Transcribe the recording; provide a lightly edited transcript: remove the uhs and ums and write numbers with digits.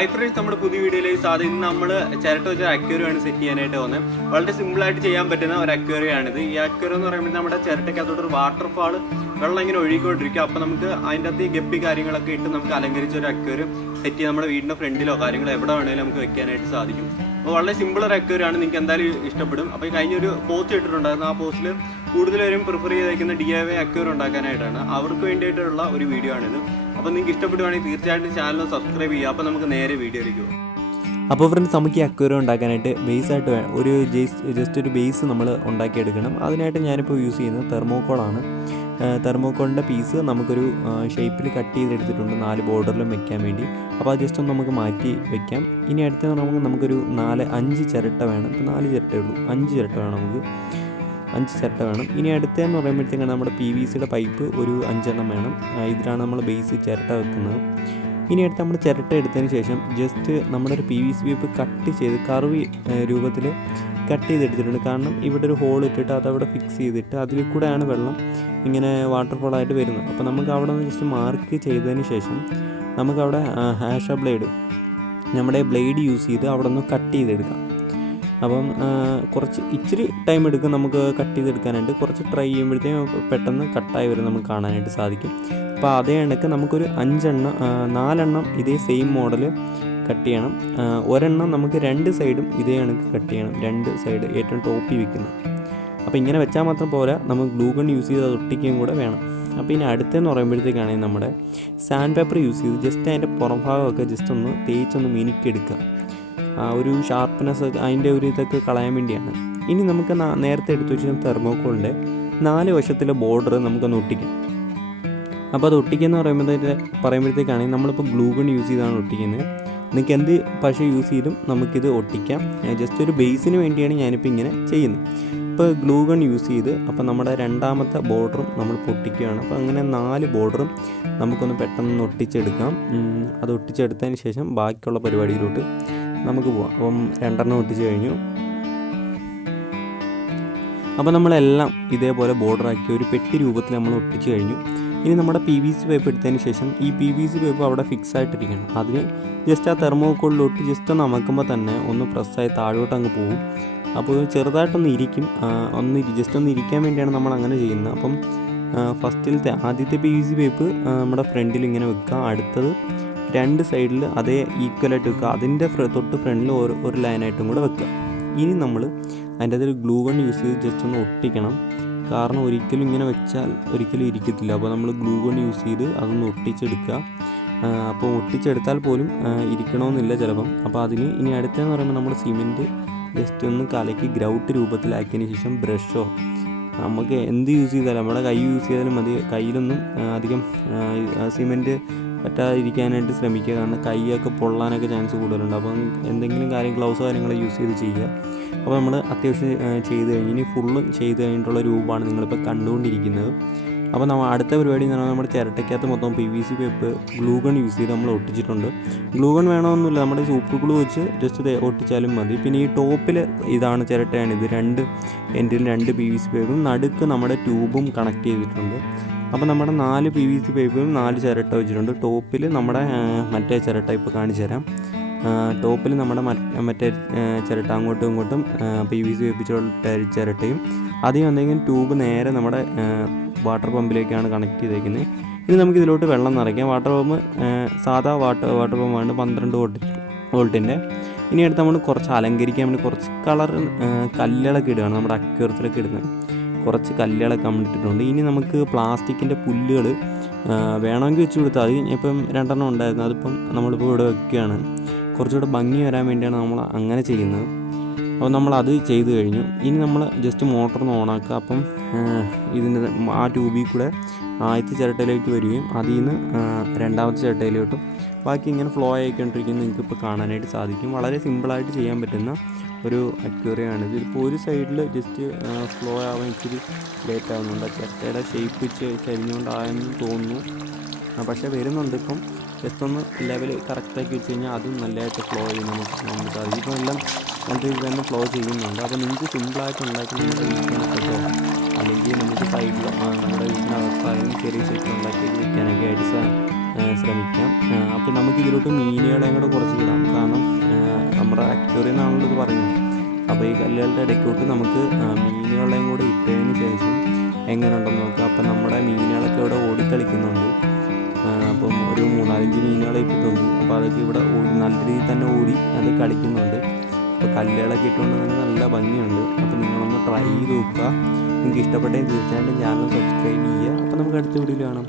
Hi friends, നമ്മുടെ പുതിയ വീഡിയോയിലേക്ക് സാധനം ഇന്ന് നമ്മൾ ചിരട്ട വെച്ച അക്വേറിയമാണ് സെറ്റ് ചെയ്യാനായിട്ട് പോകുന്നത്. വളരെ സിമ്പിളായിട്ട് ചെയ്യാൻ പറ്റുന്ന ഒരു അക്വേറിയമാണിത്. ഈ അക്വേറിയം എന്ന് പറയുമ്പോൾ നമ്മുടെ ചിരട്ടയ്ക്കകത്തോട്ട് ഒരു വാട്ടർഫാൾ വെള്ളം ഇങ്ങനെ ഒഴുകിക്കൊണ്ടിരിക്കും. അപ്പോൾ നമുക്ക് അതിൻ്റെ അകത്ത് ഗപ്പി കാര്യങ്ങളൊക്കെ ഇട്ട് നമുക്ക് അലങ്കരിച്ച ഒരു അക്വേറിയം സെറ്റ് ചെയ്യാൻ നമ്മുടെ വീടിൻ്റെ ഫ്രണ്ടിലോ കാര്യങ്ങളോ എവിടെ വേണമെങ്കിലും നമുക്ക് വെക്കാനായിട്ട് സാധിക്കും. അപ്പോൾ വളരെ സിമ്പിൾ ഒരു അക്വേറിയമാണ്, നിങ്ങൾക്ക് എന്തായാലും ഇഷ്ടപ്പെടും. അപ്പോൾ ഈ കഴിഞ്ഞൊരു പോസ്റ്റ് ഇട്ടിട്ടുണ്ടായിരുന്നു. ആ പോസ്റ്റിൽ കൂടുതലും പ്രിഫർ ചെയ്തേക്കുന്ന DIY അക്വേറിയം ഉണ്ടാക്കാനായിട്ടാണ്. അവർക്ക് വേണ്ടിയിട്ടുള്ള ഒരു വീഡിയോ ആണിത്. അപ്പോൾ നിങ്ങൾക്ക് ഇഷ്ടപ്പെടുവാണെങ്കിൽ തീർച്ചയായിട്ടും ചാനൽ സബ്സ്ക്രൈബ് ചെയ്യുക. അപ്പോൾ നമുക്ക് നേരെ വീഡിയോയിലേക്ക് പോകും. അപ്പോൾ ഫ്രണ്ട്സ്, നമുക്ക് ഈ അക്വേറിയം ഉണ്ടാക്കാനായിട്ട് ബേസായിട്ട് ഒരു ജസ്റ്റ് ഒരു ബേസ് നമ്മൾ ഉണ്ടാക്കിയെടുക്കണം. അതിനായിട്ട് ഞാനിപ്പോൾ യൂസ് ചെയ്യുന്നത് തെർമോക്കോളാണ്. തെർമോക്കോളിൻ്റെ പീസ് നമുക്കൊരു ഷേപ്പിൽ കട്ട് ചെയ്തെടുത്തിട്ടുണ്ട് 4 ബോർഡറിലും വെക്കാൻ വേണ്ടി. അപ്പോൾ അത് ജസ്റ്റ് ഒന്ന് നമുക്ക് മാറ്റി വെക്കാം. ഇനി അടുത്ത് നമുക്കൊരു 5 ചിരട്ട വേണം. ഇപ്പോൾ 4 ചിരട്ടയേ ഉള്ളൂ, 5 ചിരട്ട വേണം നമുക്ക്. 5 ചിരട്ട വേണം. ഇനി അടുത്തതെന്ന് പറയുമ്പോഴത്തേക്കാണ് നമ്മുടെ PVCയുടെ പൈപ്പ് ഒരു 5 എണ്ണം വേണം. ഇതിലാണ് നമ്മൾ ബേസ് ചിരട്ട വെക്കുന്നത്. ഇനി അടുത്ത് നമ്മൾ ചിരട്ട എടുത്തതിന് ശേഷം ജസ്റ്റ് നമ്മുടെ ഒരു PVC പൈപ്പ് കട്ട് ചെയ്ത് കർവ് രൂപത്തിൽ കട്ട് ചെയ്തെടുത്തിട്ടുണ്ട്. കാരണം ഇവിടെ ഒരു ഹോൾ ഇട്ടിട്ട് അതവിടെ ഫിക്സ് ചെയ്തിട്ട് അതിൽ കൂടെയാണ് വെള്ളം ഇങ്ങനെ വാട്ടർഫോളായിട്ട് വരുന്നത്. അപ്പോൾ നമുക്ക് അവിടെ നിന്ന് ജസ്റ്റ് മാർക്ക് ചെയ്തതിന് ശേഷം നമുക്കവിടെ ഹാഷ ബ്ലേഡ്, നമ്മുടെ ബ്ലേഡ് യൂസ് ചെയ്ത് അവിടെ നിന്ന് കട്ട് ചെയ്തെടുക്കാം. അപ്പം ഇച്ചിരി ടൈം എടുക്കും നമുക്ക് കട്ട് ചെയ്തെടുക്കാനായിട്ട്. കുറച്ച് ട്രൈ ചെയ്യുമ്പോഴത്തേക്കും പെട്ടെന്ന് കട്ടായി വരും നമുക്ക് കാണാനായിട്ട് സാധിക്കും. അപ്പോൾ അതേ കണക്ക് നമുക്കൊരു 4 എണ്ണം ഇതേ സെയിം മോഡൽ കട്ട് ചെയ്യണം. ഒരെണ്ണം നമുക്ക് 2 സൈഡും ഇതേ കണക്ക് കട്ട് ചെയ്യണം, 2 സൈഡ് ഏറ്റവും ടോപ്പിൽ വെക്കുന്നത്. അപ്പോൾ ഇങ്ങനെ വെച്ചാൽ മാത്രം പോരാ, നമുക്ക് ഗ്ലൂ ഗൺ യൂസ് ചെയ്ത് അത് ഒട്ടിക്കുകയും കൂടെ വേണം. അപ്പോൾ ഇനി അടുത്തെന്ന് പറയുമ്പോഴത്തേക്കാണെങ്കിൽ നമ്മുടെ സാൻഡ് പേപ്പർ യൂസ് ചെയ്ത് ജസ്റ്റ് അതിൻ്റെ പുറം ഭാഗമൊക്കെ ജസ്റ്റ് ഒന്ന് തേച്ചൊന്ന് മിനുക്കിയെടുക്കുക. ഒരു ഷാർപ്പ്നെസ് അതിൻ്റെ ഒരു ഇതൊക്കെ കളയാൻ വേണ്ടിയാണ്. ഇനി നമുക്ക് നേരത്തെ എടുത്തു വെച്ച തെർമോക്കോളിൻ്റെ 4 വശത്തിലെ ബോർഡർ നമുക്കൊന്ന് ഒട്ടിക്കാം. അപ്പോൾ അത് ഒട്ടിക്കുന്ന പറയുമ്പോഴത്തേക്കാണെങ്കിൽ നമ്മളിപ്പോൾ ഗ്ലൂ ഗൺ യൂസ് ചെയ്താണ് ഒട്ടിക്കുന്നത്. നിങ്ങൾക്ക് എന്ത് പശ യൂസ് ചെയ്തും നമുക്കിത് ഒട്ടിക്കാം. ജസ്റ്റ് ഒരു ബേസിന് വേണ്ടിയാണ് ഞാനിപ്പോൾ ഇങ്ങനെ ചെയ്യുന്നത്. ഇപ്പോൾ ഗ്ലൂ ഗൺ യൂസ് ചെയ്ത് അപ്പോൾ നമ്മുടെ 2ാമത്തെ ബോർഡറും നമ്മൾ പൊട്ടിക്കുകയാണ്. അപ്പോൾ അങ്ങനെ 4 ബോർഡറും നമുക്കൊന്ന് പെട്ടെന്ന് ഒട്ടിച്ചെടുക്കാം. അത് ഒട്ടിച്ചെടുത്തതിന് ശേഷം ബാക്കിയുള്ള പരിപാടിയിലോട്ട് നമുക്ക് പോവാം. അപ്പം 2 എണ്ണം ഒട്ടിച്ച് കഴിഞ്ഞു. അപ്പോൾ നമ്മളെല്ലാം ഇതേപോലെ ബോർഡറാക്കി ഒരു പെട്ടി രൂപത്തിൽ നമ്മൾ ഒട്ടിച്ച് കഴിഞ്ഞു. ഇനി നമ്മുടെ PVC പൈപ്പ് എടുത്തതിന് ശേഷം ഈ PVC പൈപ്പ് അവിടെ ഫിക്സ് ആയിട്ടിരിക്കണം. അതിന് ജസ്റ്റ് ആ തെർമോക്കോളിലോട്ട് ജസ്റ്റ് ഒന്ന് അമക്കുമ്പോൾ തന്നെ ഒന്ന് പ്രസ്സായി താഴോട്ട് അങ്ങ് പോകും. അപ്പോൾ ചെറുതായിട്ടൊന്ന് ഇരിക്കും. ജസ്റ്റ് ഒന്ന് ഇരിക്കാൻ വേണ്ടിയാണ് നമ്മൾ അങ്ങനെ ചെയ്യുന്നത്. അപ്പം ആദ്യത്തെ PVC പൈപ്പ് നമ്മുടെ ഫ്രണ്ടിൽ ഇങ്ങനെ വെക്കുക. അടുത്തത് 2 സൈഡിൽ അതേ ഈക്വലായിട്ട് വെക്കുക. അതിൻ്റെ തൊട്ട് ഫ്രണ്ടിൽ ഒരു ലൈനായിട്ടും കൂടെ വെക്കുക. ഇനി നമ്മൾ അതിൻ്റെ അതിൽ ഗ്ലൂ ഗൺ യൂസ് ചെയ്ത് ജസ്റ്റ് ഒന്ന് ഒട്ടിക്കണം. കാരണം ഒരിക്കലും ഇങ്ങനെ വെച്ചാൽ ഒരിക്കലും ഇരിക്കത്തില്ല. അപ്പോൾ നമ്മൾ ഗ്ലൂ ഗൺ യൂസ് ചെയ്ത് അതൊന്ന് ഒട്ടിച്ചെടുക്കുക. അപ്പോൾ ഒട്ടിച്ചെടുത്താൽ പോലും ഇരിക്കണമെന്നില്ല ചിലപ്പം. അപ്പോൾ അതിന് ഇനി അടുത്തതെന്ന് പറയുമ്പോൾ നമ്മൾ സിമെൻറ്റ് ജസ്റ്റ് ഒന്ന് കലക്കി ഗ്രൗട്ട് രൂപത്തിലാക്കിയതിന് ശേഷം ബ്രഷോ നമുക്ക് എന്ത് യൂസ് ചെയ്താലും നമ്മുടെ കൈ യൂസ് ചെയ്താലും മതി. കയ്യിലൊന്നും അധികം സിമെൻറ്റ് പറ്റാതിരിക്കാനായിട്ട് ശ്രമിക്കുക. കാരണം കൈയൊക്കെ പൊള്ളാനൊക്കെ ചാൻസ് കൂടുതലുണ്ട്. അപ്പം എന്തെങ്കിലും ഗ്ലൗസ് കാര്യങ്ങൾ യൂസ് ചെയ്ത് ചെയ്യുക. അപ്പോൾ നമ്മൾ അത്യാവശ്യം ചെയ്ത് കഴിഞ്ഞ് ഇനി ഫുള്ളും ചെയ്ത് കഴിഞ്ഞിട്ടുള്ള രൂപമാണ് നിങ്ങളിപ്പോൾ കണ്ടുകൊണ്ടിരിക്കുന്നത്. അപ്പോൾ അടുത്ത പരിപാടി എന്ന് പറഞ്ഞാൽ നമ്മുടെ ചിരട്ടയ്ക്കകത്ത് മൊത്തം PVC pipe glue gun use ചെയ്ത് നമ്മൾ ഒട്ടിച്ചിട്ടുണ്ട്. ഗ്ലൂ ഗൺ വേണമെന്നില്ല, നമ്മുടെ സൂപ്പർ ഗ്ലൂ വെച്ച് ജസ്റ്റ് ഒട്ടിച്ചാലും മതി. പിന്നെ ഈ ടോപ്പിൽ ഇതാണ് ചിരട്ടയാണ്. ഇത് 2 എൻഡിൽ 2 PVC പൈപ്പും നടുക്ക് നമ്മുടെ ട്യൂബും കണക്ട് ചെയ്തിട്ടുണ്ട്. അപ്പോൾ നമ്മുടെ 4 PVC പൈപ്പും 4 ചിരട്ട വെച്ചിട്ടുണ്ട്. ടോപ്പിൽ നമ്മുടെ മറ്റേ ചിരട്ട ഇപ്പോൾ കാണിച്ചു തരാം. ടോപ്പിൽ നമ്മുടെ മറ്റേ ചിരട്ട അങ്ങോട്ടും ഇങ്ങോട്ടും PVC പൈപ്പ് ചിരട്ടയും ആദ്യം എന്തെങ്കിലും ട്യൂബ് നേരെ നമ്മുടെ വാട്ടർ പമ്പിലേക്കാണ് കണക്ട് ചെയ്തേക്കുന്നത്. ഇനി നമുക്കിതിലോട്ട് വെള്ളം നിറയ്ക്കാം. വാട്ടർ പമ്പ് സാധാ വാട്ടർ പമ്പാണ് 12 വോൾട്ടിൻ്റെ. ഇനി അടുത്ത് നമ്മൾ കുറച്ച് അലങ്കരിക്കാൻ വേണ്ടി കുറച്ച് കളർ കല്ലുകളൊക്കെ ഇടുകയാണ്. നമ്മുടെ അക്വേറിയത്തിലൊക്കെ ഇടുന്നത് കുറച്ച് കല്ലുകളൊക്കെ നമ്മൾ ഇട്ടിട്ടുണ്ട്. ഇനി നമുക്ക് പ്ലാസ്റ്റിക്കിൻ്റെ പുല്ലുകൾ വേണമെങ്കിൽ വെച്ച് കൊടുത്താൽ മതി. ഇപ്പം 2 എണ്ണം ഉണ്ടായിരുന്നു, അതിപ്പം നമ്മളിപ്പോൾ ഇവിടെ വെക്കുകയാണ്. കുറച്ചുകൂടെ ഭംഗി വരാൻ വേണ്ടിയാണ് നമ്മൾ അങ്ങനെ ചെയ്യുന്നത്. അപ്പോൾ നമ്മളത് ചെയ്ത് കഴിഞ്ഞു. ഇനി നമ്മൾ ജസ്റ്റ് മോട്ടറൊന്ന് ഓണാക്കുക. അപ്പം ഇതിൻ്റെ ആ ട്യൂബിൽ കൂടെ ആദ്യത്തെ ചിരട്ടയിലേക്ക് വരികയും അതിൽ നിന്ന് 2ാമത്തെ ചിരട്ടയിലോട്ടും ബാക്കി ഇങ്ങനെ ഫ്ലോ ആയിക്കൊണ്ടിരിക്കുന്നത് നിങ്ങൾക്ക് ഇപ്പോൾ കാണാനായിട്ട് സാധിക്കും. വളരെ സിമ്പിളായിട്ട് ചെയ്യാൻ പറ്റുന്ന ഒരു അക്വേറിയമാണിത്. ഇതിപ്പോൾ ഒരു സൈഡിൽ ജസ്റ്റ് ഫ്ലോ ആവാൻ ഇച്ചിരി ലേറ്റ് ആവുന്നുണ്ട്. ചിരട്ടയുടെ ഷേപ്പ് ചരിഞ്ഞുകൊണ്ടായെന്ന് തോന്നുന്നു. പക്ഷേ വരുന്നുണ്ട്. ഇപ്പം ജസ്റ്റ് ഒന്ന് ലെവൽ കറക്റ്റാക്കി വെച്ച് കഴിഞ്ഞാൽ അതും നല്ലതായിട്ട് ഫ്ലോ ചെയ്യും നമുക്ക് സാധിക്കും. ഇപ്പം എല്ലാം നല്ല രീതിയിൽ തന്നെ ഫ്ലോ ചെയ്യുന്നുണ്ട്. അപ്പോൾ നിങ്ങൾക്ക് സിമ്പിളായിട്ട് ഉണ്ടാക്കി നമ്മുടെ വീട്ടിനകത്തോ അല്ലെങ്കിൽ നമുക്ക് സൈഡിലോ നമ്മുടെ വീട്ടിനകത്തായാലും ചെറിയ സൈറ്റിൽ ഉണ്ടാക്കി വയ്ക്കാനൊക്കെ ആയിട്ട് ശ്രമിക്കാം. അപ്പോൾ നമുക്ക് ഇതിലോട്ട് മീനുകളെയും കൂടെ കുറച്ച് ഇടാം. കാരണം നമ്മുടെ അക്വേറിയം എന്നാണല്ലോ ഇത് പറയുന്നത്. അപ്പോൾ ഈ കല്ലുകളുടെ ഇടയ്ക്കോട്ട് നമുക്ക് മീനുകളെയും കൂടെ ഇട്ടതിന് ശേഷം എങ്ങനെ ഉണ്ടെന്ന് നോക്കാം. അപ്പം നമ്മുടെ മീനുകളൊക്കെ ഇവിടെ ഓടിക്കളിക്കുന്നുണ്ട്. അപ്പം ഒരു 3-4 മീനുകളെ ഇട്ടിട്ടുണ്ട്. അപ്പോൾ അതൊക്കെ ഇവിടെ നല്ല രീതിയിൽ തന്നെ ഓടി അത് കളിക്കുന്നുണ്ട്. അപ്പോൾ കല്ലുകളൊക്കെ ഇട്ടുകൊണ്ട് തന്നെ നല്ല ഭംഗിയുണ്ട്. അപ്പോൾ നിങ്ങളൊന്ന് ട്രൈ ചെയ്ത് നോക്കുക. നിങ്ങൾക്ക് ഇഷ്ടപ്പെട്ടെങ്കിൽ തീർച്ചയായിട്ടും ചാനൽ സബ്സ്ക്രൈബ് ചെയ്യുക. അപ്പോൾ നമുക്ക് അടുത്ത വീഡിയോയിൽ കാണാം.